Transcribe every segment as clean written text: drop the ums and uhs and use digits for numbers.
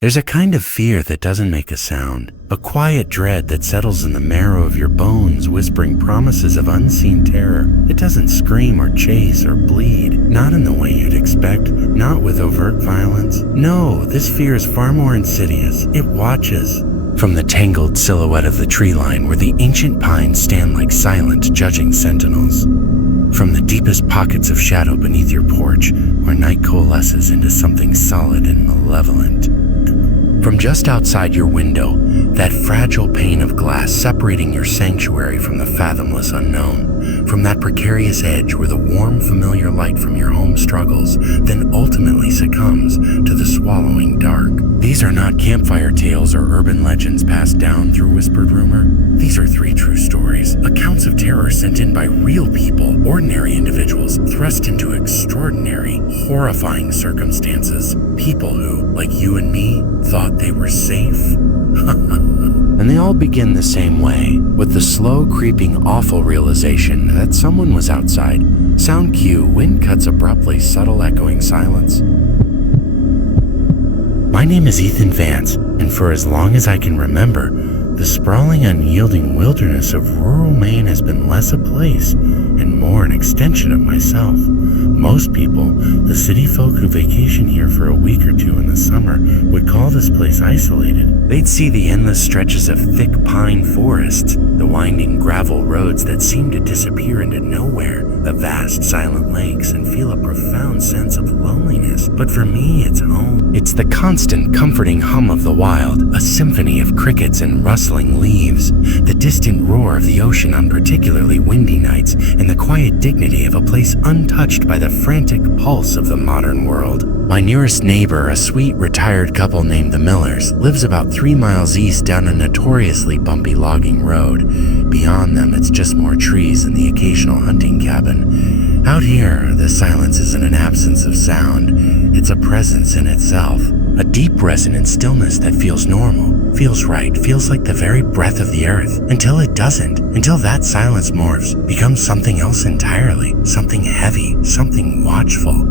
There's a kind of fear that doesn't make a sound, a quiet dread that settles in the marrow of your bones, whispering promises of unseen terror. It doesn't scream or chase or bleed, not in the way you'd expect, not with overt violence. No, this fear is far more insidious. It watches. From the tangled silhouette of the tree line where the ancient pines stand like silent, judging sentinels. From the deepest pockets of shadow beneath your porch where night coalesces into something solid and malevolent. From just outside your window, that fragile pane of glass separating your sanctuary from the fathomless unknown, from that precarious edge where the warm, familiar light from your home struggles, then ultimately succumbs to the swallowing dark. These are not campfire tales or urban legends passed down through whispered rumor. These are 3 true stories, accounts of terror sent in by real people, ordinary individuals thrust into extraordinary, horrifying circumstances. People who, like you and me, thought they were safe. And they all begin the same way, with the slow, creeping, awful realization that someone was outside. Sound cue, wind cuts abruptly, subtle echoing silence. My name is Ethan Vance, and for as long as I can remember, the sprawling, unyielding wilderness of rural Maine has been less a place and more an extension of myself. Most people, the city folk who vacation here for a week or 2 in the summer, would call this place isolated. They'd see the endless stretches of thick pine forests, the winding gravel roads that seem to disappear into nowhere, the vast silent lakes, and feel a profound sense of loneliness. But for me, it's home. It's the constant, comforting hum of the wild, a symphony of crickets and rustling leaves, the distant roar of the ocean on particularly windy nights, and the quiet dignity of a place untouched by the frantic pulse of the modern world. My nearest neighbor, a sweet retired couple named the Millers, lives about 3 miles east down a notoriously bumpy logging road. Beyond them, it's just more trees and the occasional hunting cabin. Out here, the silence isn't an absence of sound. It's a presence in itself. A deep resonant stillness that feels normal, feels right, feels like the very breath of the earth, until it doesn't, until that silence morphs, becomes something else entirely, something heavy, something watchful.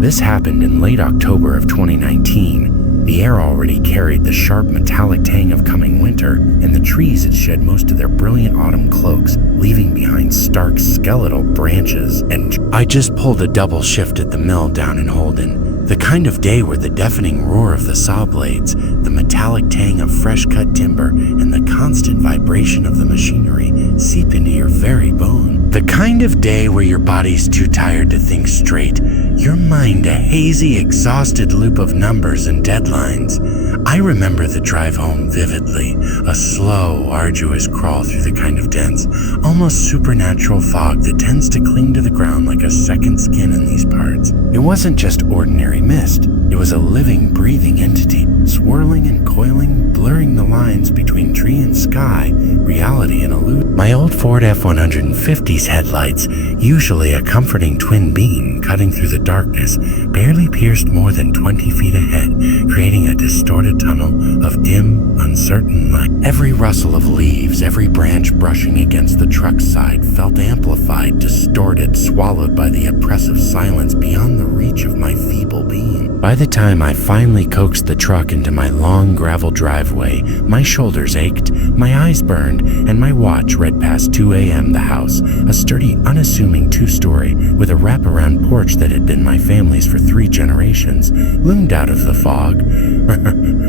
This happened in late October of 2019. The air already carried the sharp metallic tang of coming winter, and the trees had shed most of their brilliant autumn cloaks, leaving behind stark skeletal branches. And I just pulled a double shift at the mill down in Holden. The kind of day where the deafening roar of the saw blades, the metallic tang of fresh-cut timber, and the constant vibration of the machinery seep into your very bone. The kind of day where your body's too tired to think straight, your mind a hazy, exhausted loop of numbers and deadlines. I remember the drive home vividly, a slow, arduous crawl through the kind of dense, almost supernatural fog that tends to cling to the ground like a second skin in these parts. It wasn't just ordinary mist. It was a living, breathing entity, swirling and coiling, blurring the lines between tree and sky, reality and illusion. My old Ford F-150's headlights, usually a comforting twin beam cutting through the darkness, barely pierced more than 20 feet ahead, creating a distorted tunnel of dim, uncertain light. Every rustle of leaves, every branch brushing against the truck's side felt amplified, distorted, swallowed by the oppressive silence beyond the reach of my feeble being. By the time I finally coaxed the truck into my long gravel driveway, my shoulders ached, my eyes burned, and my watch read past 2 a.m. The house, a sturdy, unassuming 2-story with a wraparound porch that had been my family's for 3 generations, loomed out of the fog,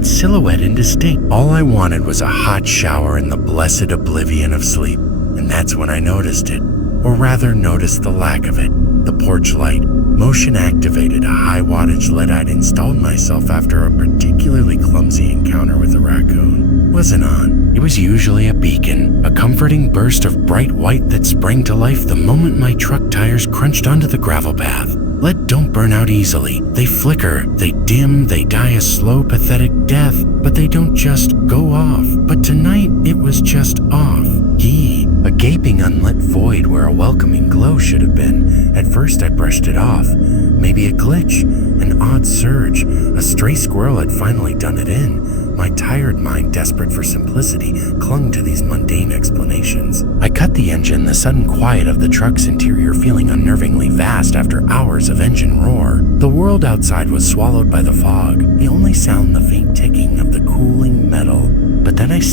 silhouette indistinct. All I wanted was a hot shower and the blessed oblivion of sleep, and that's when I noticed it, or rather noticed the lack of it. The porch light, motion activated, a high wattage LED I'd installed myself after a particularly clumsy encounter with a raccoon, wasn't on. It was usually a beacon, a comforting burst of bright white that sprang to life the moment my truck tires crunched onto the gravel path. LED don't burn out easily. They flicker, they dim, they die a slow, pathetic death, but they don't just go off. But tonight, it was just off. Yee, a gaping unlit void where a welcoming glow should have been. At first, I brushed it off. Maybe a glitch, an odd surge. A stray squirrel had finally done it in. My tired mind, desperate for simplicity, clung to these mundane explanations. I cut the engine, the sudden quiet of the truck's interior feeling unnervingly vast after hours of engine roar. The world outside was swallowed by the fog, the only sound the faint ticking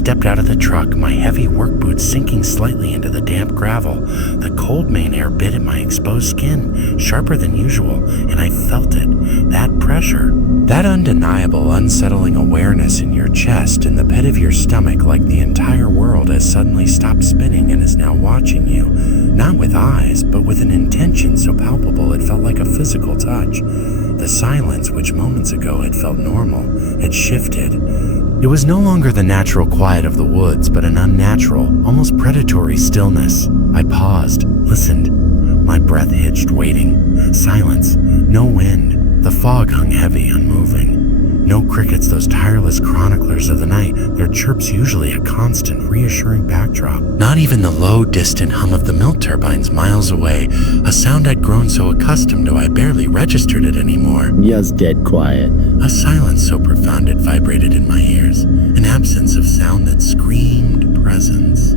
stepped out of the truck, my heavy work boots sinking slightly into the damp gravel. The cold Maine air bit at my exposed skin, sharper than usual, and I felt it. That pressure. That undeniable, unsettling awareness in your chest and the pit of your stomach, like the entire world has suddenly stopped spinning and is now watching you. Not with eyes, but with an intention so palpable it felt like a physical touch. The silence, which moments ago had felt normal, had shifted. It was no longer the natural quiet of the woods, but an unnatural, almost predatory stillness. I paused, listened. My breath hitched, waiting. Silence. No wind. The fog hung heavy, unmoving. No crickets, those tireless chroniclers of the night, their chirps usually a constant, reassuring backdrop. Not even the low, distant hum of the mill turbines miles away, a sound I'd grown so accustomed to I barely registered it anymore. Just dead quiet. A silence so profound it vibrated in my ears, an absence of sound that screamed presence.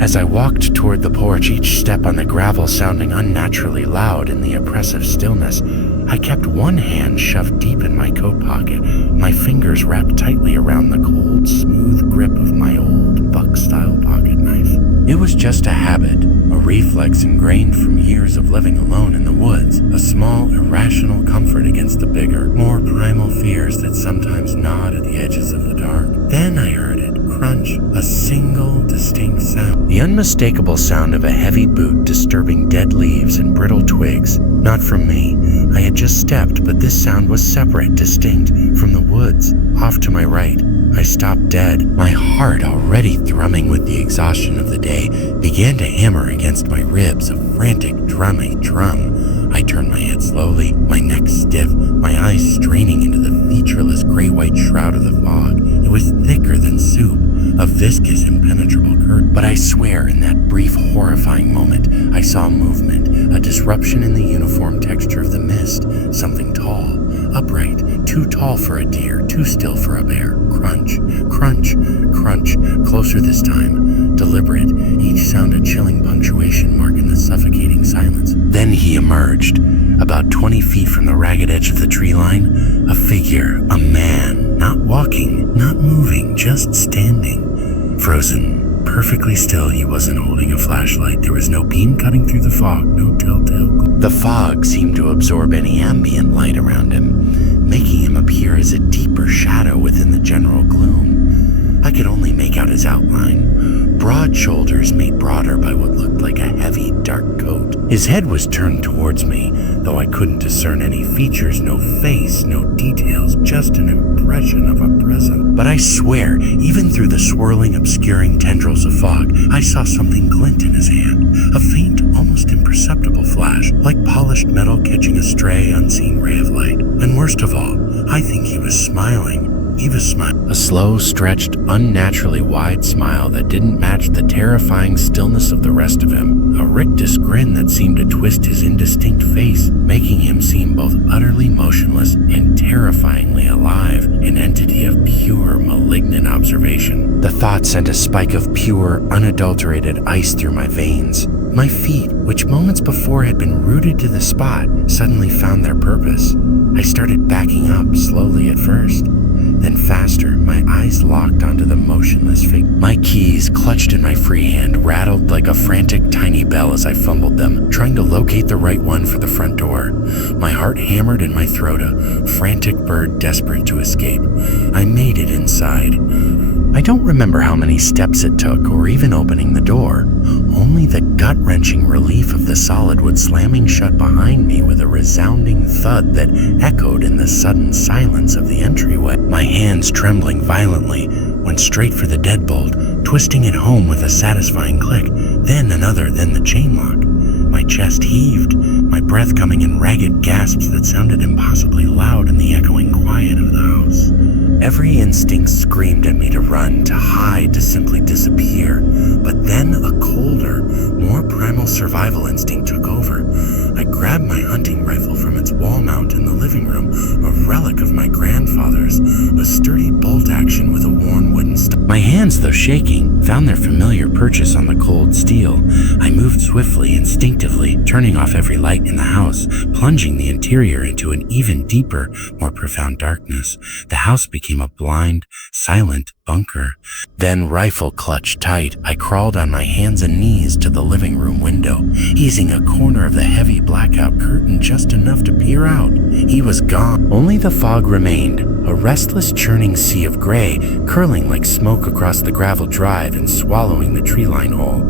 As I walked toward the porch, each step on the gravel sounding unnaturally loud in the oppressive stillness, I kept one hand shoved deep in my coat pocket, my fingers wrapped tightly around the cold, smooth grip of my old buck-style pocket knife. It was just a habit, a reflex ingrained from years of living alone in the woods, a small, irrational comfort against the bigger, more primal fears that sometimes gnawed at the edges of the dark. Then I heard it crunch, a single distinct sound. The unmistakable sound of a heavy boot disturbing dead leaves and brittle twigs. Not from me. I had just stepped, but this sound was separate, distinct, from the woods, off to my right. I stopped dead. My heart, already thrumming with the exhaustion of the day, began to hammer against my ribs, a frantic, drumming drum. I turned my head slowly, my neck stiff, my eyes straining into the featureless gray-white shroud of the fog. It was thicker than soup, a viscous, impenetrable curtain. But I swear, in that brief, horrifying moment, I saw movement, a disruption in the uniform texture of the mist, something tall, upright, too tall for a deer, too still for a bear. Crunch, crunch, crunch, closer this time, deliberate, each sound a chilling punctuation mark in the suffocating silence. Then he emerged, about 20 feet from the ragged edge of the tree line, a figure, a man, not walking, not moving, just standing, frozen, perfectly still. He wasn't holding a flashlight. There was no beam cutting through the fog, no telltale. The fog seemed to absorb any ambient light around him, making him appear as a deeper shadow within the general gloom. I could only make out his outline, broad shoulders made broader by what looked like a heavy, dark coat. His head was turned towards me, though I couldn't discern any features, no face, no details, just an impression of a presence. But I swear, even through the swirling, obscuring tendrils of fog, I saw something glint in his hand, a faint, almost imperceptible flash, like polished metal catching a stray, unseen ray of light. And worst of all, I think he was smiling. He was smiling. A slow, stretched, unnaturally wide smile that didn't match the terrifying stillness of the rest of him. A rictus grin that seemed to twist his indistinct face, making him seem both utterly motionless and terrifyingly alive, an entity of pure, malignant observation. The thought sent a spike of pure, unadulterated ice through my veins. My feet, which moments before had been rooted to the spot, suddenly found their purpose. I started backing up, slowly at first. Then faster, my eyes locked onto the motionless figure. My keys, clutched in my free hand, rattled like a frantic tiny bell as I fumbled them, trying to locate the right one for the front door. My heart hammered in my throat, a frantic bird desperate to escape. I made it inside. I don't remember how many steps it took, or even opening the door. Only the gut-wrenching relief of the solid wood slamming shut behind me with a resounding thud that echoed in the sudden silence of the entryway. My hands, trembling violently, went straight for the deadbolt, twisting it home with a satisfying click, then another, then the chain lock. My chest heaved, my breath coming in ragged gasps that sounded impossibly loud in the echoing quiet of the house. Every instinct screamed at me to run, to hide, to simply disappear. But then a colder, more primal survival instinct took over. I grabbed my hunting rifle from its wall mount in the living room, a relic of my grandfather's, a sturdy bolt action with a worn wooden stock. My hands, though shaking, found their familiar purchase on the cold steel. I moved swiftly, instinctively, turning off every light in the house, plunging the interior into an even deeper, more profound darkness. The house became a blind, silent bunker. Then, rifle clutched tight, I crawled on my hands and knees to the living room window, easing a corner of the heavy blackout curtain just enough to peer out. He was gone. Only the fog remained, a restless churning sea of gray, curling like smoke across the gravel drive and swallowing the tree line hole.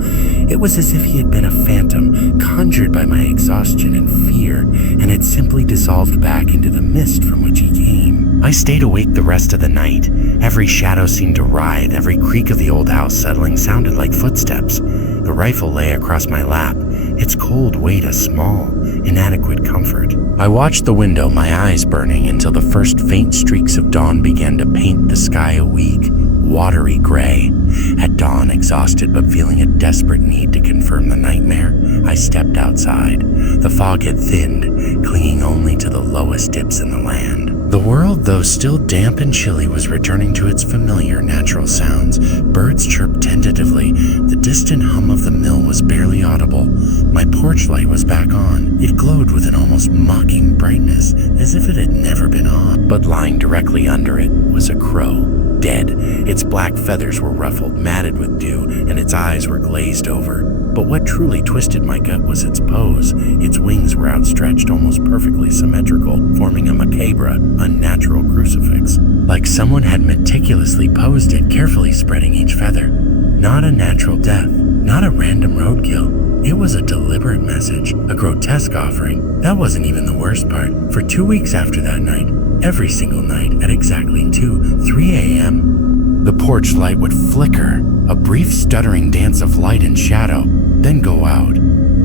It was as if he had been a phantom, conjured by my exhaustion and fear, and had simply dissolved back into the mist from which he came. I stayed awake the rest of the night. Every shadow seemed to writhe, every creak of the old house settling sounded like footsteps. The rifle lay across my lap, its cold weight a small, inadequate comfort. I watched the window, my eyes burning, until the first faint streaks of dawn began to paint the sky a weak, watery gray. At dawn, exhausted but feeling a desperate need to confirm the nightmare, I stepped outside. The fog had thinned, clinging only to the lowest dips in the land. The world, though still damp and chilly, was returning to its familiar natural sounds. Birds chirped tentatively. The distant hum of the mill was barely audible. My porch light was back on. It glowed with an almost mocking brightness, as if it had never been on. But lying directly under it was a crow, dead. Its black feathers were ruffled, matted with dew, and its eyes were glazed over. But what truly twisted my gut was its pose. Its wings were outstretched, almost perfectly symmetrical, forming a macabre, unnatural crucifix. Like someone had meticulously posed it, carefully spreading each feather. Not a natural death, not a random roadkill. It was a deliberate message, a grotesque offering. That wasn't even the worst part. For 2 weeks after that night, every single night at exactly 3 a.m., the porch light would flicker, a brief stuttering dance of light and shadow, then go out.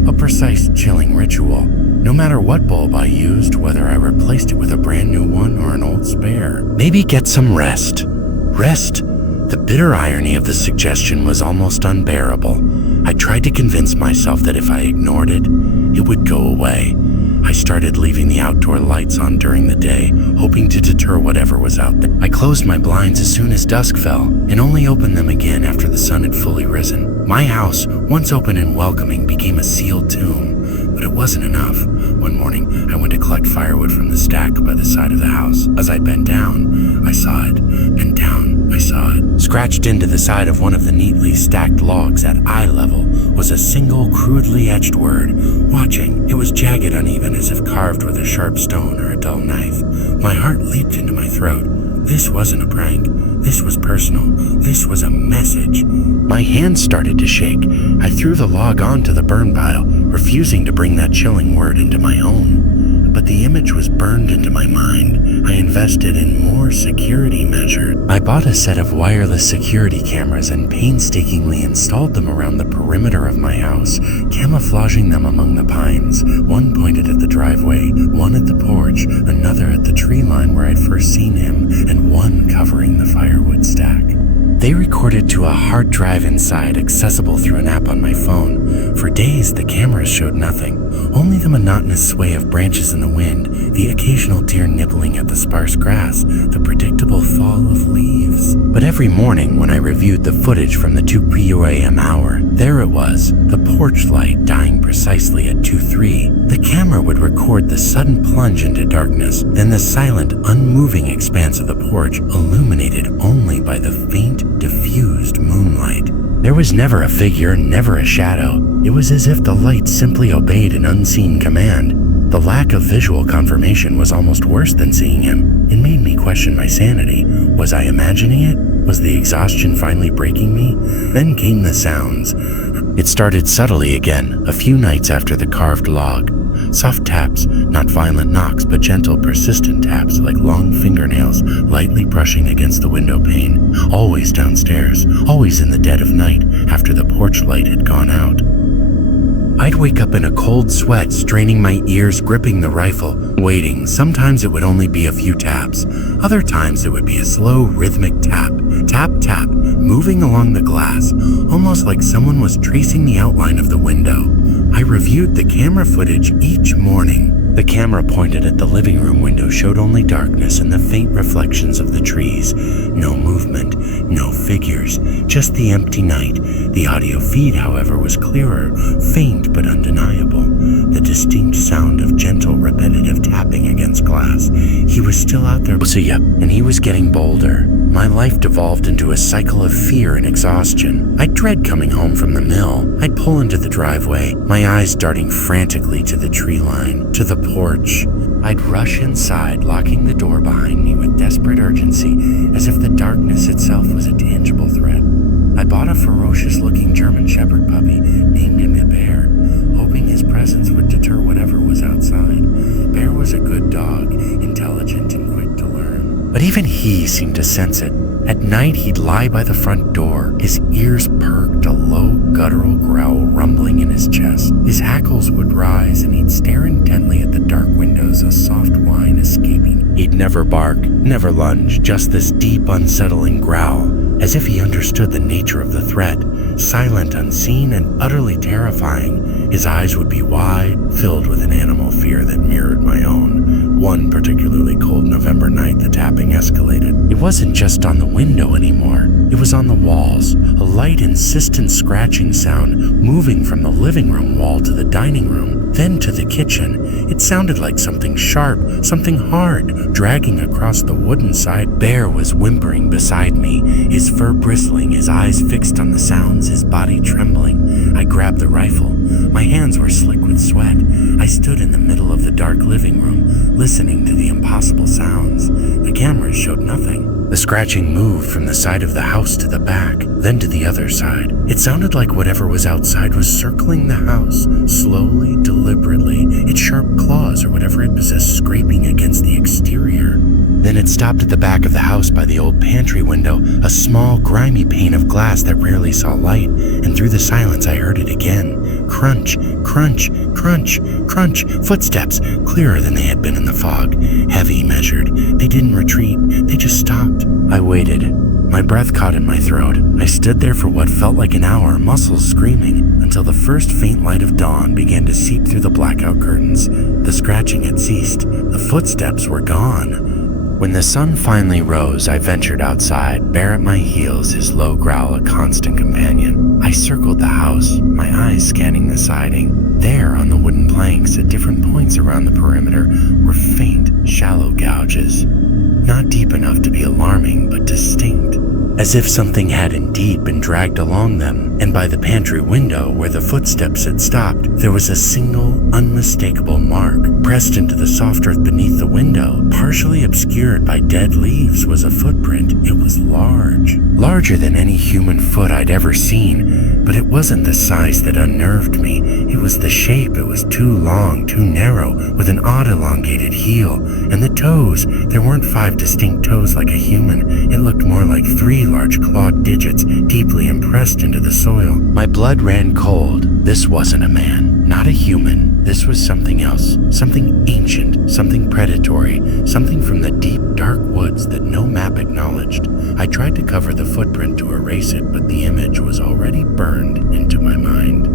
A precise, chilling ritual. No matter what bulb I used, whether I replaced it with a brand new one or an old spare. Maybe get some rest. Rest? The bitter irony of the suggestion was almost unbearable. I tried to convince myself that if I ignored it, it would go away. I started leaving the outdoor lights on during the day, hoping to deter whatever was out there. I closed my blinds as soon as dusk fell, and only opened them again after the sun had fully risen. My house, once open and welcoming, became a sealed tomb, but it wasn't enough. One morning, I went to collect firewood from the stack by the side of the house. As I bent down, I saw it. Bent down, I saw it. Scratched into the side of one of the neatly stacked logs at eye level was a single crudely etched word, watching. It was jagged, uneven, as if carved with a sharp stone or a dull knife. My heart leaped into my throat. This wasn't a prank. This was personal. This was a message. My hands started to shake. I threw the log onto the burn pile, refusing to bring that chilling word into my own. But the image was burned into my mind. I invested in more security measures. I bought a set of wireless security cameras and painstakingly installed them around the perimeter of my house, camouflaging them among the pines. One pointed at the driveway, one at the porch, another at the tree line where I'd first seen him, and one covering the firewood stack. They recorded to a hard drive inside, accessible through an app on my phone. For days, the cameras showed nothing, only the monotonous sway of branches in the wind, the occasional deer nibbling at the sparse grass, the predictable fall of leaves. But every morning, when I reviewed the footage from the 2 p.m. hour, there it was, the porch light dying precisely at 2:03. The camera would record the sudden plunge into darkness, then the silent, unmoving expanse of the porch, illuminated only by the faint, diffused moonlight. There was never a figure, never a shadow. It was as if the light simply obeyed an unseen command. The lack of visual confirmation was almost worse than seeing him. It made me question my sanity. Was I imagining it? Was the exhaustion finally breaking me? Then came the sounds. It started subtly again, a few nights after the carved log. Soft taps, not violent knocks, but gentle, persistent taps like long fingernails lightly brushing against the window pane. Always downstairs, always in the dead of night after the porch light had gone out. I'd wake up in a cold sweat, straining my ears, gripping the rifle, waiting. Sometimes it would only be a few taps. Other times it would be a slow, rhythmic tap, tap, tap, moving along the glass, almost like someone was tracing the outline of the window. I reviewed the camera footage each morning. The camera pointed at the living room window showed only darkness and the faint reflections of the trees. No movement, no figures, just the empty night. The audio feed, however, was clearer, faint but undeniable. The distinct sound of gentle, repetitive tapping against glass. He was still out there, and he was getting bolder. My life devolved into a cycle of fear and exhaustion. I'd dread coming home from the mill. I'd pull into the driveway, my eyes darting frantically to the tree line, to the porch. I'd rush inside, locking the door behind me with desperate urgency, as if the darkness itself was a tangible threat. I bought a ferocious-looking German Shepherd puppy, named him Bear, hoping his presence would deter whatever was outside. Bear was a good dog, intelligent and quick to learn. But even he seemed to sense it. At night, he'd lie by the front door, his ears perked, a low, guttural growl rumbling in his chest. His hackles would rise, and he'd stare intently at the dark windows, a soft whine escaping. He'd never bark, never lunge, just this deep, unsettling growl, as if he understood the nature of the threat. Silent, unseen, and utterly terrifying, his eyes would be wide, filled with an animal fear that mirrored my own. One particularly cold November night, the tapping escalated. It wasn't just on the window anymore. It was on the walls, a light, insistent scratching sound moving from the living room wall to the dining room, then to the kitchen. It sounded like something sharp, something hard, dragging across the wooden side. Bear was whimpering beside me, his fur bristling, his eyes fixed on the sounds, his body trembling. I grabbed the rifle. My hands were slick with sweat. I stood in the middle of the dark living room, listening to the impossible sounds. The cameras showed nothing. The scratching moved from the side of the house to the back, then to the other side. It sounded like whatever was outside was circling the house, slowly, deliberately, its sharp claws or whatever it possessed scraping against the exterior. Then it stopped at the back of the house by the old pantry window, a small, grimy pane of glass that rarely saw light, and through the silence I heard it again. Crunch, crunch, crunch, crunch, footsteps, clearer than they had been in the fog. Heavy, measured. They didn't retreat, they just stopped. I waited. My breath caught in my throat. I stood there for what felt like an hour, muscles screaming, until the first faint light of dawn began to seep through the blackout curtains. The scratching had ceased. The footsteps were gone. When the sun finally rose, I ventured outside, Bear at my heels, his low growl a constant companion. I circled the house, my eyes scanning the siding. There, on the wooden planks at different points around the perimeter, were faint, shallow gouges. Not deep enough to be alarming, but distinct, as if something had indeed been dragged along them. And by the pantry window, where the footsteps had stopped, there was a single, unmistakable mark. Pressed into the soft earth beneath the window, partially obscured by dead leaves, was a footprint. It was large. Larger than any human foot I'd ever seen, but it wasn't the size that unnerved me. It was the shape. It was too long, too narrow, with an odd elongated heel. And the toes, there weren't 5 distinct toes like a human. It looked more like 3 large clawed digits deeply impressed into the soil. My blood ran cold. This wasn't a man, not a human. This was something else, something ancient, something predatory, something from the deep, dark woods that no map acknowledged. I tried to cover the footprint to erase it, but the image was already burned into my mind.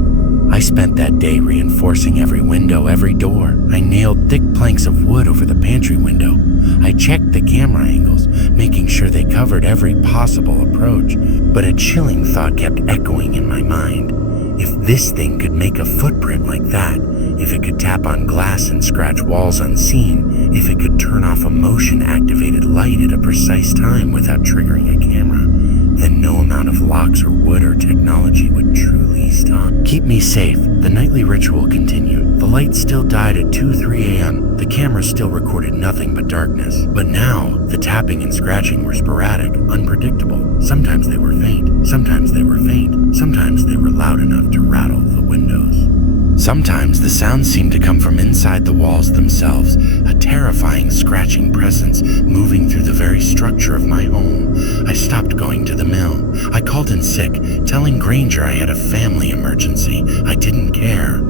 I spent that day reinforcing every window, every door. I nailed thick planks of wood over the pantry window. I checked the camera angles, making sure they covered every possible approach, but a chilling thought kept echoing in my mind. If this thing could make a footprint like that, if it could tap on glass and scratch walls unseen, if it could turn off a motion-activated light at a precise time without triggering a camera, then no amount of locks or wood or technology would truly stop. Keep me safe. The nightly ritual continued. The light still died at 2-3 a.m. The camera still recorded nothing but darkness. But now, the tapping and scratching were sporadic, unpredictable. Sometimes they were faint. Sometimes they were faint. Sometimes they were loud enough to rattle the windows. Sometimes the sounds seemed to come from inside the walls themselves, a terrifying scratching presence moving through the very structure of my home. I stopped going to the mill. I called in sick, telling Granger I had a family emergency. I didn't care.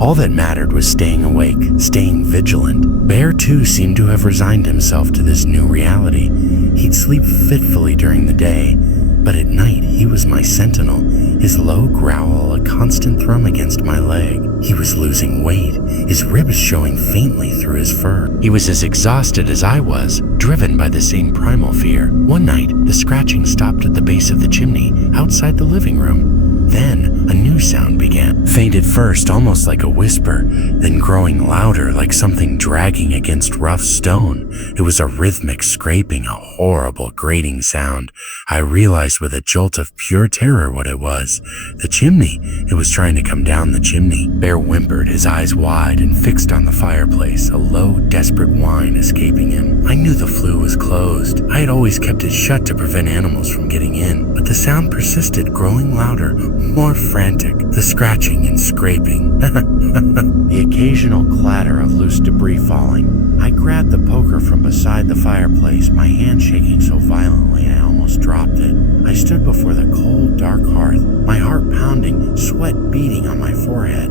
All that mattered was staying awake, staying vigilant. Bear, too, seemed to have resigned himself to this new reality. He'd sleep fitfully during the day, but at night he was my sentinel, his low growl a constant thrum against my leg. He was losing weight, his ribs showing faintly through his fur. He was as exhausted as I was, driven by the same primal fear. One night, the scratching stopped at the base of the chimney, outside the living room. Then, a new sound began, faint at first, almost like a whisper, then growing louder like something dragging against rough stone. It was a rhythmic scraping, a horrible grating sound. I realized with a jolt of pure terror what it was. The chimney. It was trying to come down the chimney. Bear whimpered, his eyes wide and fixed on the fireplace, a low, desperate whine escaping him. I knew the flue was closed. I had always kept it shut to prevent animals from getting in, but the sound persisted, growing louder, more frantic, the scratching and scraping. The occasional clatter of loose debris falling. I grabbed the poker from beside the fireplace, my hand shaking so violently I almost dropped it. I stood before the cold, dark hearth, my heart pounding, sweat beading on my forehead.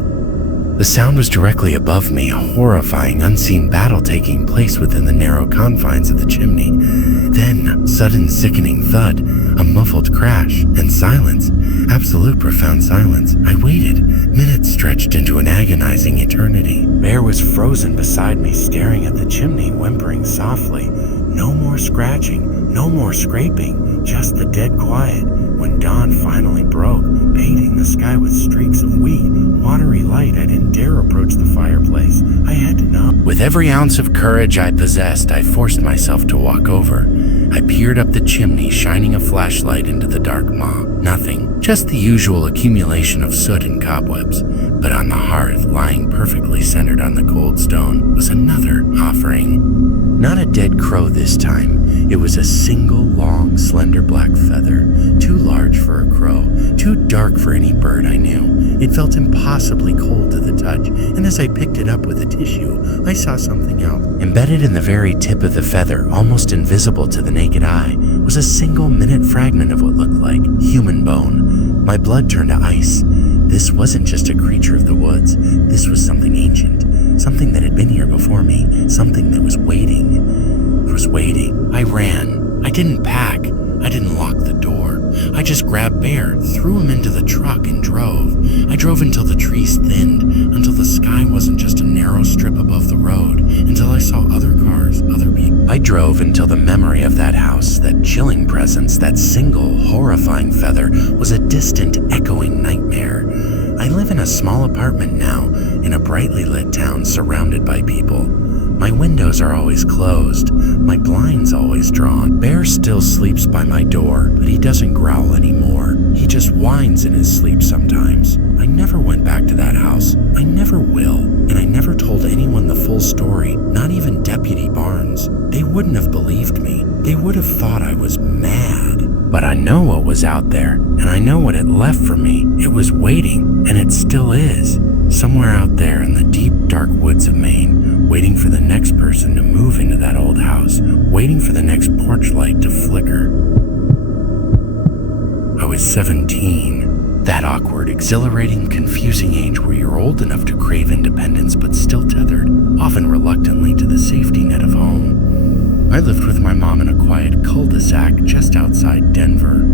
The sound was directly above me, a horrifying, unseen battle taking place within the narrow confines of the chimney. Then, sudden sickening thud, a muffled crash, and silence. Absolute profound silence. I waited. Minutes stretched into an agonizing eternity. Bear was frozen beside me, staring at the chimney, whimpering softly. No more scratching, no more scraping, just the dead quiet. When dawn finally broke, painting the sky with streaks of weak, watery light, I didn't dare approach the fireplace. I had to know. With every ounce of courage I possessed, I forced myself to walk over. I peered up the chimney, shining a flashlight into the dark maw. Nothing, just the usual accumulation of soot and cobwebs. But on the hearth, lying perfectly centered on the cold stone, was another offering. Not a dead crow this time. It was a single, long, slender black feather, too large for a crow, too dark for any bird I knew. It felt impossibly cold to the touch, and as I picked it up with a tissue, I saw something else. Embedded in the very tip of the feather, almost invisible to the naked eye, was a single-minute fragment of what looked like human bone. My blood turned to ice. This wasn't just a creature of the woods. This was something ancient, something that had been here before me, something that was waiting. It was waiting. I ran. I didn't pack. I didn't lock the door. I just grabbed Bear, threw him into the truck, and drove. I drove until the trees thinned, until the sky wasn't just a narrow strip above the road, until I saw other cars, other people. I drove until the memory of that house, that chilling presence, that single, horrifying feather, was a distant, echoing nightmare. I live in a small apartment now, in a brightly lit town surrounded by people. My windows are always closed, my blinds always drawn. Bear still sleeps by my door, but he doesn't growl anymore. He just whines in his sleep sometimes. I never went back to that house. I never will, and I never told anyone the full story, not even Deputy Barnes. They wouldn't have believed me. They would have thought I was mad. But I know what was out there, and I know what it left for me. It was waiting, and it still is. Somewhere out there in the deep, dark woods of Maine, waiting for the next person to move into that old house, waiting for the next porch light to flicker. I was 17. That awkward, exhilarating, confusing age where you're old enough to crave independence but still tethered, often reluctantly, to the safety net of home. I lived with my mom in a quiet cul-de-sac just outside Denver.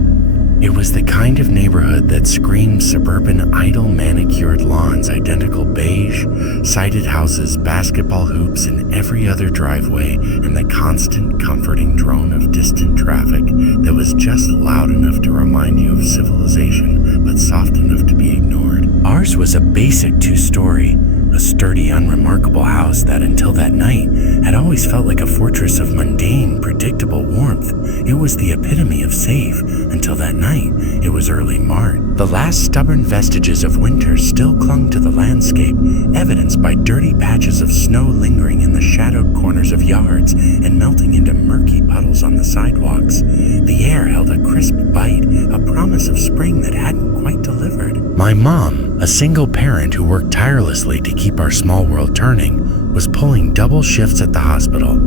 It was the kind of neighborhood that screamed suburban, idle, manicured lawns, identical beige, sided houses, basketball hoops in every other driveway, and the constant, comforting drone of distant traffic that was just loud enough to remind you of civilization, but soft enough to be ignored. Ours was a basic two-story, a sturdy, unremarkable house that, until that night, had always felt like a fortress of mundane, predictable warmth. It was the epitome of safe. Until that night, it was early March. The last stubborn vestiges of winter still clung to the landscape, evidenced by dirty patches of snow lingering in the shadowed corners of yards and melting into murky puddles on the sidewalks. The air held a crisp bite, a promise of spring that hadn't quite delivered. My mom, a single parent who worked tirelessly to keep our small world turning, was pulling double shifts at the hospital.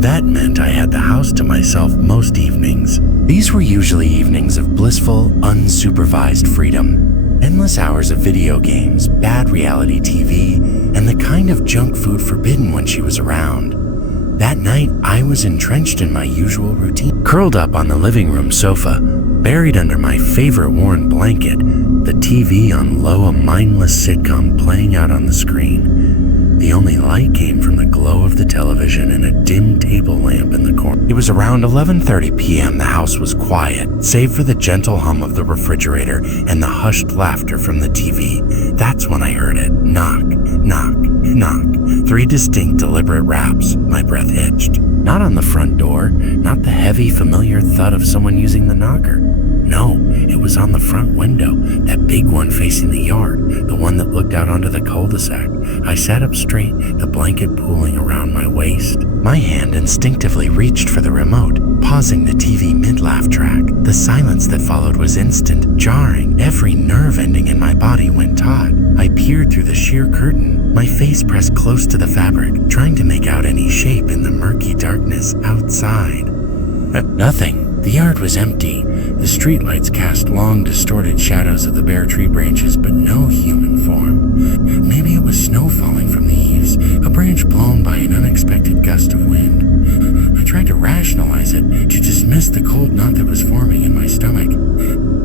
That meant I had the house to myself most evenings. These were usually evenings of blissful, unsupervised freedom. Endless hours of video games, bad reality TV, and the kind of junk food forbidden when she was around. That night, I was entrenched in my usual routine. Curled up on the living room sofa, Buried under my favorite worn blanket, the TV on low, a mindless sitcom playing out on the screen. The only light came from the glow of the television and a dim table lamp in the corner. It was around 11:30 p.m. The house was quiet, save for the gentle hum of the refrigerator and the hushed laughter from the TV. That's when I heard it. Knock, knock, knock. 3 distinct, deliberate raps. My breath hitched. Not on the front door, not the heavy, familiar thud of someone using the knocker. No, it was on the front window, that big one facing the yard, the one that looked out onto the cul-de-sac. I sat up straight, the blanket pooling around my waist. My hand instinctively reached for the remote, pausing the TV mid-laugh track. The silence that followed was instant, jarring. Every nerve ending in my body went taut. I peered through the sheer curtain, my face pressed close to the fabric, trying to make out any shape in the murky darkness outside. Nothing. The yard was empty. The streetlights cast long, distorted shadows of the bare tree branches, but no human form. Maybe it was snow falling from the eaves, a branch blown by an unexpected gust of wind. I tried to rationalize it, to dismiss the cold knot that was forming in my stomach.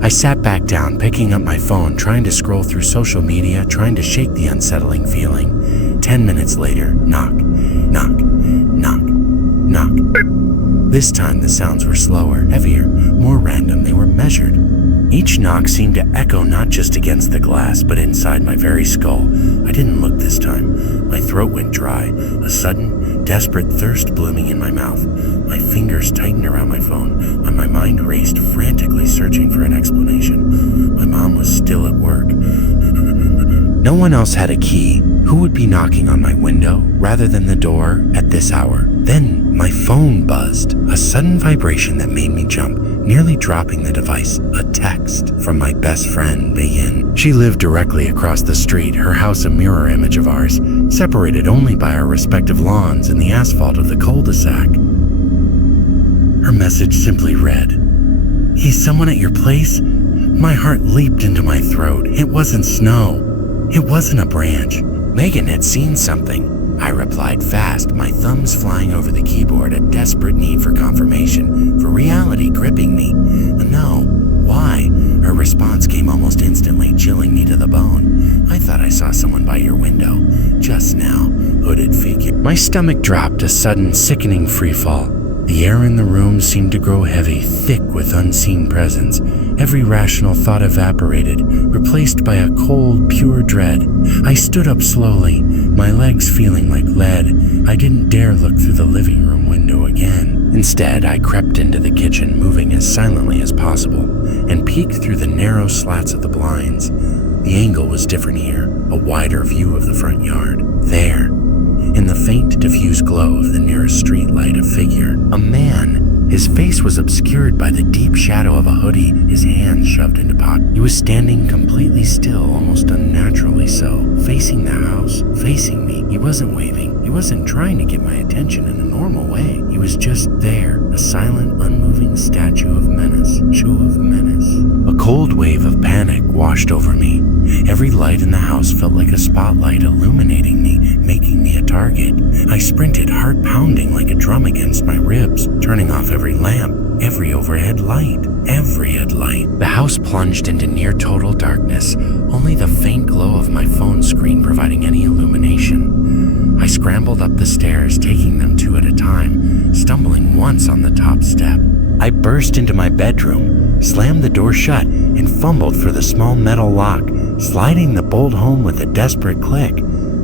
I sat back down, picking up my phone, trying to scroll through social media, trying to shake the unsettling feeling. 10 minutes later, knock, knock, knock, knock. This time the sounds were slower, heavier, more random. They were measured. Each knock seemed to echo not just against the glass, but inside my very skull. I didn't look this time. My throat went dry, a sudden, desperate thirst blooming in my mouth. My fingers tightened around my phone, and my mind raced, frantically searching for an explanation. My mom was still at work. No one else had a key. Who would be knocking on my window rather than the door at this hour? Then my phone buzzed, a sudden vibration that made me jump, nearly dropping the device. A text from my best friend, Maine. She lived directly across the street, her house a mirror image of ours, separated only by our respective lawns and the asphalt of the cul-de-sac. Her message simply read, "He's someone at your place?" My heart leaped into my throat. It wasn't snow. It wasn't a branch. Megan had seen something. I replied fast, my thumbs flying over the keyboard, a desperate need for confirmation, for reality gripping me. No. Why? Her response came almost instantly, chilling me to the bone. "I thought I saw someone by your window. Just now. Hooded figure." My stomach dropped, a sudden, sickening freefall. The air in the room seemed to grow heavy, thick with unseen presence. Every rational thought evaporated, replaced by a cold, pure dread. I stood up slowly, my legs feeling like lead. I didn't dare look through the living room window again. Instead, I crept into the kitchen, moving as silently as possible, and peeked through the narrow slats of the blinds. The angle was different here, a wider view of the front yard. There, in the faint, diffused glow of the nearest street light, a figure. A man. His face was obscured by the deep shadow of a hoodie, his hands shoved into pockets. He was standing completely still, almost unnaturally so, facing the house, facing me. He wasn't waving. He wasn't trying to get my attention in a normal way. He was just there, a silent, unmoving statue of menace. A cold wave of panic washed over me. Every light in the house felt like a spotlight illuminating me, making me a target. I sprinted, heart pounding like a drum against my ribs, turning off every lamp, every overhead light, every headlight. The house plunged into near total darkness, only the faint glow of my phone screen providing any illumination. I scrambled up the stairs, taking them 2 at a time, stumbling once on the top step. I burst into my bedroom, slammed the door shut, and fumbled for the small metal lock, sliding the bolt home with a desperate click.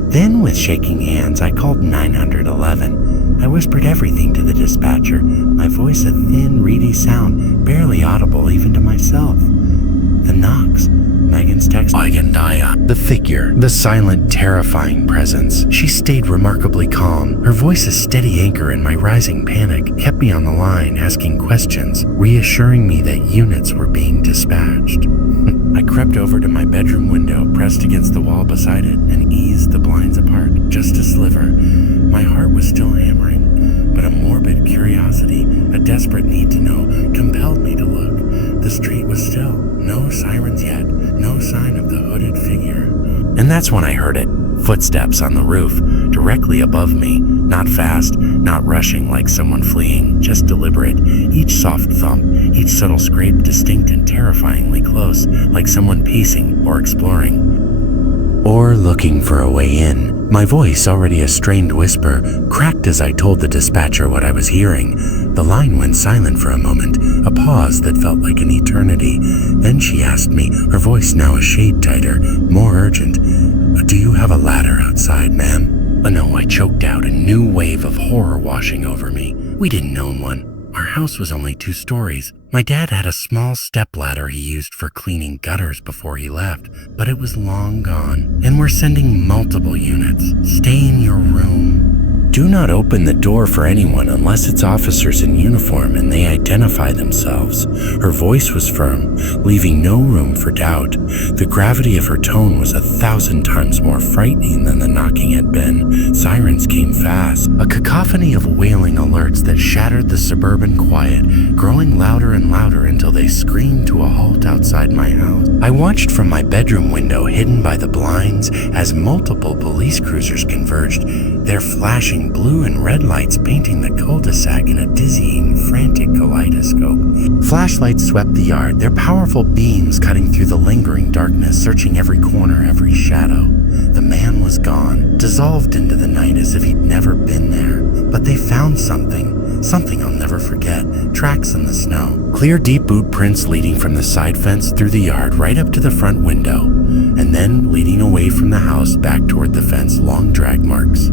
Then, with shaking hands, I called 911. I whispered everything to the dispatcher, my voice a thin, reedy sound, barely audible even to myself. The knocks, Megan's text, the figure, the silent, terrifying presence. She stayed remarkably calm. Her voice, a steady anchor in my rising panic, kept me on the line, asking questions, reassuring me that units were being dispatched. I crept over to my bedroom window, pressed against the wall beside it, and eased the blinds apart, just a sliver. My heart was still hammering, but a morbid curiosity, a desperate need to know, compelled me to look. The street was still, no sirens yet, no sign of the hooded figure. And that's when I heard it. Footsteps on the roof, directly above me. Not fast, not rushing like someone fleeing, just deliberate. Each soft thump, each subtle scrape distinct and terrifyingly close, like someone pacing or exploring. Or looking for a way in. My voice, already a strained whisper, cracked as I told the dispatcher what I was hearing. The line went silent for a moment, a pause that felt like an eternity. Then she asked me, her voice now a shade tighter, more urgent, "Do you have a ladder outside, ma'am?" No, I choked out, a new wave of horror washing over me. We didn't own one. Our house was only 2 stories. My dad had a small step ladder he used for cleaning gutters before he left, but it was long gone. And we're sending multiple units. Stay in your room. Do not open the door for anyone unless it's officers in uniform and they identify themselves. Her voice was firm, leaving no room for doubt. The gravity of her tone was 1,000 times more frightening than the knocking had been. Sirens came fast, a cacophony of wailing alerts that shattered the suburban quiet, growing louder and louder until they screamed to a halt outside my house. I watched from my bedroom window, hidden by the blinds, as multiple police cruisers converged, their flashing blue and red lights painting the cul-de-sac in a dizzying, frantic kaleidoscope. Flashlights swept the yard, their powerful beams cutting through the lingering darkness, searching every corner, every shadow. The man was gone, dissolved into the night as if he'd never been there. But they found something I'll never forget. Tracks in the snow. Clear, deep boot prints leading from the side fence through the yard right up to the front window, and then leading away from the house back toward the fence, long drag marks.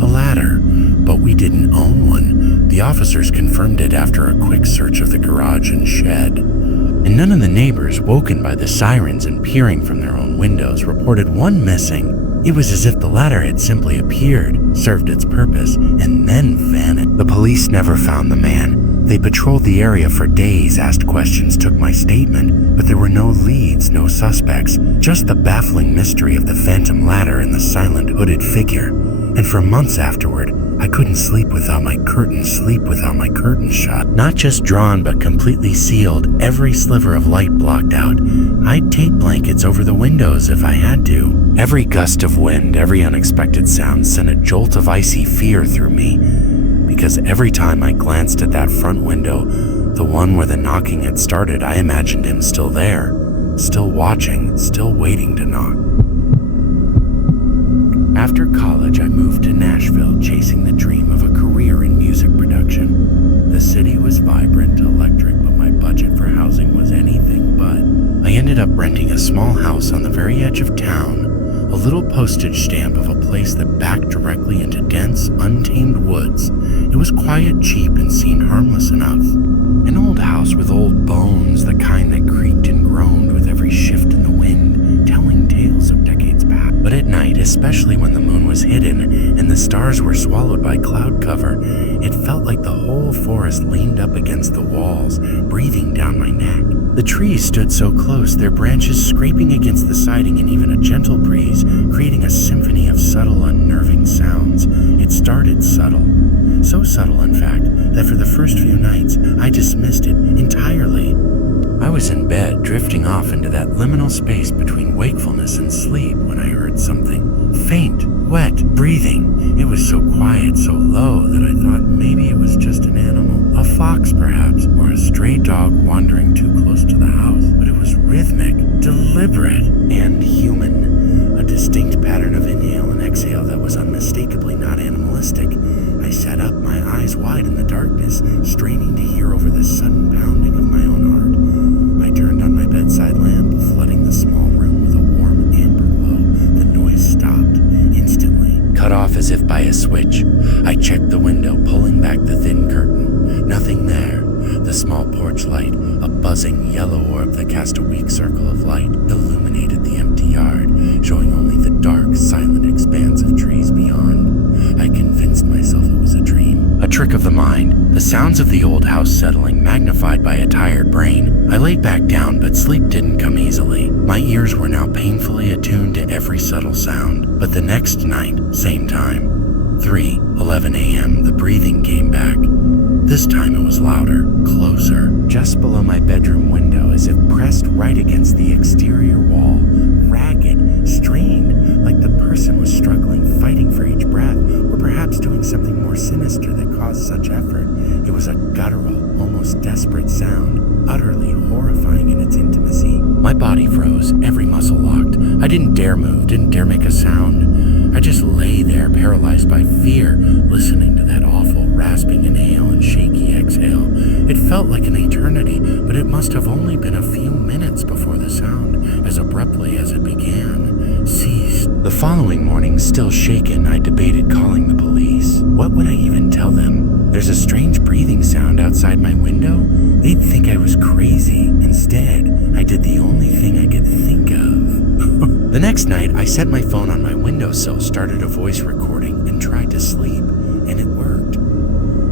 A ladder, but we didn't own one. The officers confirmed it after a quick search of the garage and shed. And none of the neighbors, woken by the sirens and peering from their own windows, reported one missing. It was as if the ladder had simply appeared, served its purpose, and then vanished. The police never found the man. They patrolled the area for days, asked questions, took my statement, but there were no leads, no suspects, just the baffling mystery of the phantom ladder and the silent hooded figure. And for months afterward, I couldn't sleep without my curtains shut. Not just drawn, but completely sealed, every sliver of light blocked out. I'd tape blankets over the windows if I had to. Every gust of wind, every unexpected sound sent a jolt of icy fear through me. Because every time I glanced at that front window, the one where the knocking had started, I imagined him still there, still watching, still waiting to knock. After college, I moved to Nashville, chasing the dream of a career in music production. The city was vibrant, electric, but my budget for housing was anything but. I ended up renting a small house on the very edge of town, a little postage stamp of a place that backed directly into dense, untamed woods. It was quiet, cheap, and seemed harmless enough. An old house with old bones, the kind that creaked and groaned with every shift in the wind, telling tales of decades past. But at night, especially when the moon was hidden and the stars were swallowed by cloud cover, it felt like the whole forest leaned up against the walls, breathing down my neck. The trees stood so close, their branches scraping against the siding, and even a gentle breeze, creating a symphony of subtle, unnerving sounds. It started subtle. So subtle, in fact, that for the first few nights, I dismissed it entirely. I was in bed, drifting off into that liminal space between wakefulness and sleep when I heard something. Faint, wet, breathing. It was so quiet, so low, that I thought maybe it was just an animal. A fox, perhaps, or a stray dog wandering too close to the house. But it was rhythmic, deliberate, and human. A distinct pattern of inhale and exhale that was unmistakably not animalistic. I sat up, my eyes wide in the darkness, straining to hear over the sudden pounding of my own heart. I turned on my bedside lamp, flooding the small room with a warm amber glow. The noise stopped instantly, cut off as if by a switch. I checked the window, pulling back the thin curtain. Nothing there. The small porch light, a buzzing yellow orb that cast a weak circle of light, illuminated the empty yard, showing only the dark, silent expanse of trees beyond. I convinced myself it was a dream, a trick of the mind, the sounds of the old house settling, magnified by a tired brain. I laid back down, but sleep didn't come easily. My ears were now painfully attuned to every subtle sound. But the next night, same time, 3:11 a.m., the breathing came back. This time it was louder, closer, just below my bedroom window, as if pressed right against the exterior wall, ragged, strained, like the person was struggling, fighting for each breath, or perhaps doing something more sinister that caused such effort. It was a guttural, almost desperate sound, utterly horrifying in its intimacy. My body froze, every muscle locked. I didn't dare move, didn't dare make a sound. I just lay there, paralyzed by fear, listening to that awful rasping inhale and shaky exhale. It felt like an eternity, but it must have only been a few minutes before the sound, as abruptly as it began, ceased. The following morning, still shaken, I debated calling the police. What would I even tell them? There's a strange breathing sound outside my window? They'd think I was crazy. Instead, I did the only thing I could think of. The next night, I set my phone on my windowsill, started a voice recording, and tried to sleep, and it worked.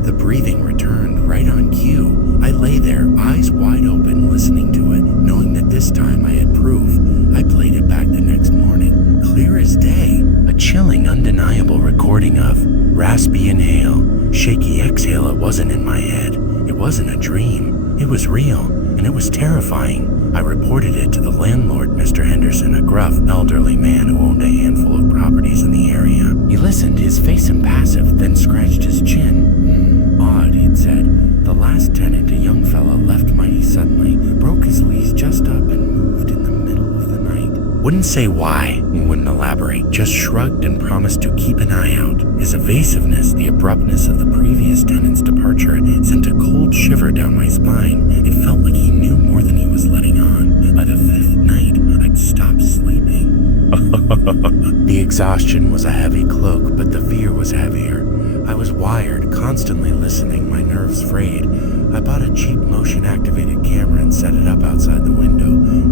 The breathing returned right on cue. I lay there, eyes wide open, listening to it, knowing that this time I had proof. I played it back the next morning, clear as day. A chilling, undeniable recording of raspy inhale, shaky exhale. It wasn't in my head. It wasn't a dream. It was real, and it was terrifying. I reported it to the landlord, Mr. Henderson, a gruff, elderly man who owned a handful of properties in the area. He listened, his face impassive, then scratched his chin. Odd, he'd said. The last tenant, a young fella, left mighty suddenly, broke his lease just up and moved in the middle of the night. Wouldn't say why, he wouldn't elaborate, just shrugged and promised to keep an eye out. His evasiveness, the abruptness of the previous tenant's departure, sent a cold shiver down my spine. It felt like he knew more than he was letting on. By the fifth night, I'd stopped sleeping. The exhaustion was a heavy cloak, but the fear was heavier. I was wired, constantly listening, my nerves frayed. I bought a cheap motion-activated camera and set it up outside the window,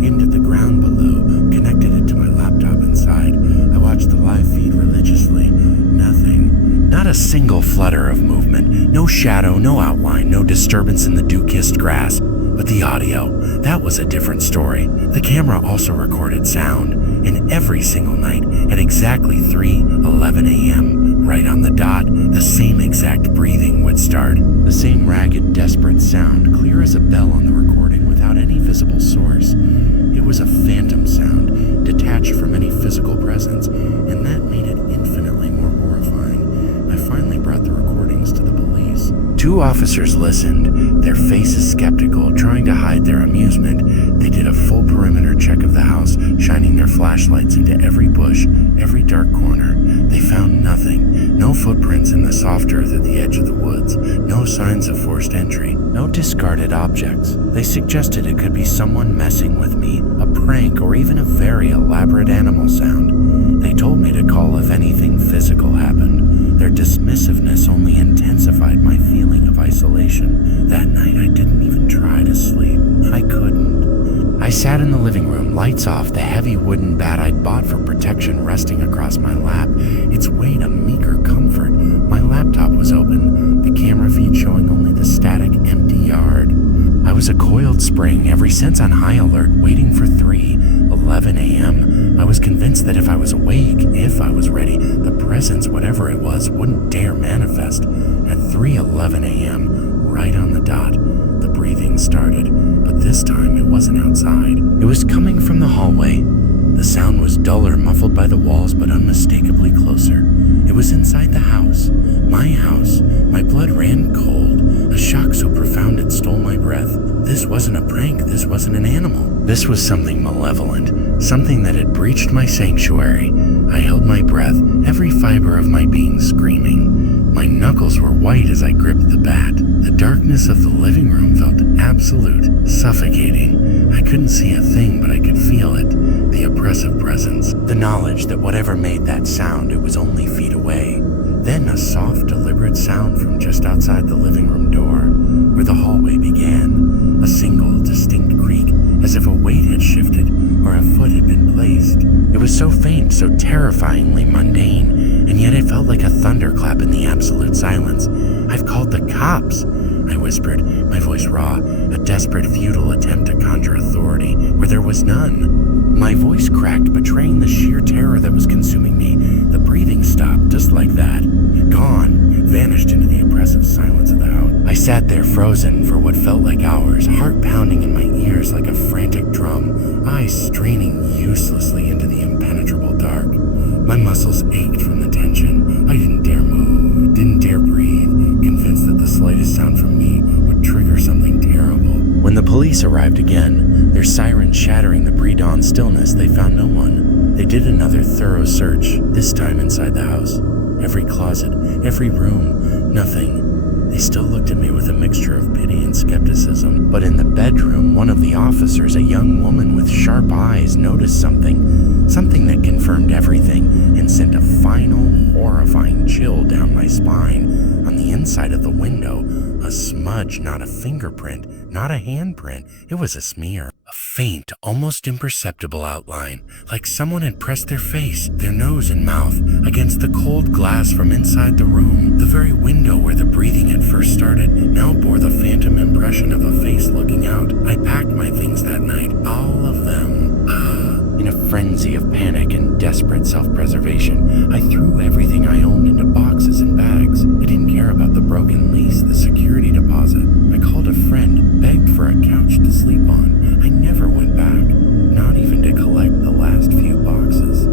aimed at the ground below, connected it to my laptop inside. I watched the live feed religiously. Nothing. Not a single flutter of movement. No shadow, no outline, no disturbance in the dew-kissed grass. But the audio, that was a different story. The camera also recorded sound, and every single night, at exactly 3:11 a.m., right on the dot, the same exact breathing would start. The same ragged, desperate sound, clear as a bell on the recording without any visible source. It was a phantom sound, detached from any physical presence, and that made it infinitely more horrifying. I finally brought the recordings to the police. 2 officers listened, their faces skeptical, trying to hide their amusement. They did a full perimeter check of the house, shining their flashlights into every bush, every dark corner. They found nothing. No footprints in the soft earth at the edge of the woods. No signs of forced entry. No discarded objects. They suggested it could be someone messing with me, a prank, or even a very elaborate animal sound. They told me to call if anything physical happened. Their dismissiveness only intensified my feeling of isolation. That night, I didn't even try to sleep. I couldn't. I sat in the living room, lights off, the heavy wooden bat I'd bought for protection resting across my lap, its weight a meager comfort. My laptop was open, the camera feed showing only the static, empty yard. I was a coiled spring, every sense on high alert, waiting for 3:11 a.m. I was convinced that if I was awake, if I was ready, the presence, whatever it was, wouldn't dare manifest. At 3:11 a.m., right on the dot, the breathing started, but this time it wasn't outside. It was coming from the hallway. The sound was duller, muffled by the walls, but unmistakably closer. It was inside the house. My house. My blood ran cold. A shock so profound it stole my breath. This wasn't a prank. This wasn't an animal. This was something malevolent. Something that had breached my sanctuary. I held my breath, every fiber of my being screaming. My knuckles were white as I gripped the bat. The darkness of the living room felt absolute, suffocating. I couldn't see a thing, but I could feel it. The oppressive presence. The knowledge that whatever made that sound, it was only feet away. Then a soft, deliberate sound from just outside the living room door, where the hallway began. A single, distinct creak, as if a weight had shifted or a foot had been placed. It was so faint, so terrifyingly mundane, and yet it felt like a thunderclap in the absolute silence. "I've called the cops," I whispered, my voice raw, a desperate, futile attempt to conjure authority where there was none. My voice cracked, betraying the sheer terror that was consuming me. The breathing stopped, just like that. Gone, vanished into the oppressive silence of the house. I sat there frozen for what felt like hours, heart pounding in my ears like a frantic drum, eyes straining uselessly into the impenetrable dark. My muscles ached from the tension. I didn't dare move, didn't dare breathe, convinced that the slightest sound from me would trigger something terrible. When the police arrived again, their sirens shattering the pre-dawn stillness, they found no one. They did another thorough search, this time inside the house. Every closet, every room, nothing. They still looked at me with a mixture of pity and skepticism. But in the bedroom, one of the officers, a young woman with sharp eyes, noticed something that confirmed everything and sent a final, horrifying chill down my spine. On the inside of the window, a smudge, not a fingerprint, not a handprint, it was a smear. A faint, almost imperceptible outline, like someone had pressed their face, their nose and mouth, against the cold glass from inside the room. The very window where the breathing had first started now bore the phantom impression of a face looking out. I packed my things that night, all of them. In a frenzy of panic and desperate self-preservation, I threw everything I owned into boxes and bags. I didn't care about the broken lease, the security deposit. I called a friend, begged for a couch to sleep on. I never went back, not even to collect the last few boxes.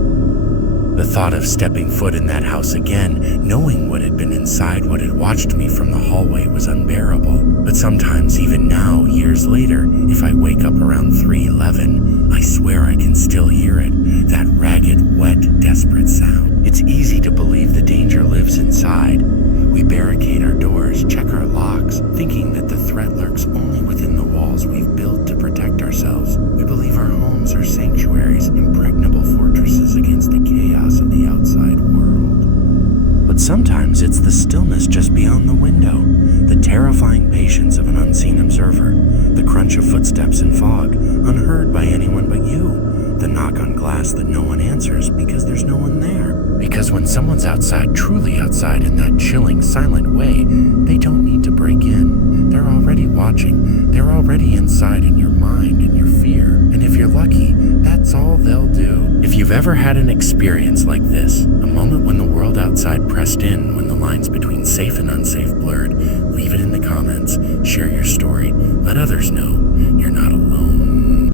The thought of stepping foot in that house again, knowing what had been inside, what had watched me from the hallway, was unbearable. But sometimes, even now, years later, if I wake up around 3:11, I swear I can still hear it, that ragged, wet, desperate sound. It's easy to believe the danger lives inside. We barricade our doors, check our locks, thinking that the threat lurks only within the walls we've built to protect ourselves. We believe our homes are sanctuaries, impregnable fortresses against the chaos of the outside world. But sometimes it's the stillness just beyond the window, the terrifying patience of an unseen observer, the crunch of footsteps in fog, unheard by anyone but you, the knock on glass that no one answers because there's no one there. Because when someone's outside, truly outside in that chilling, silent way, they don't need to break in. They're already watching. They're already inside in your mind and your fear. And if you're lucky, that's all they'll do. If you've ever had an experience like this, a moment when the world outside pressed in, when the lines between safe and unsafe blurred, leave it in the comments. Share your story. Let others know you're not alone.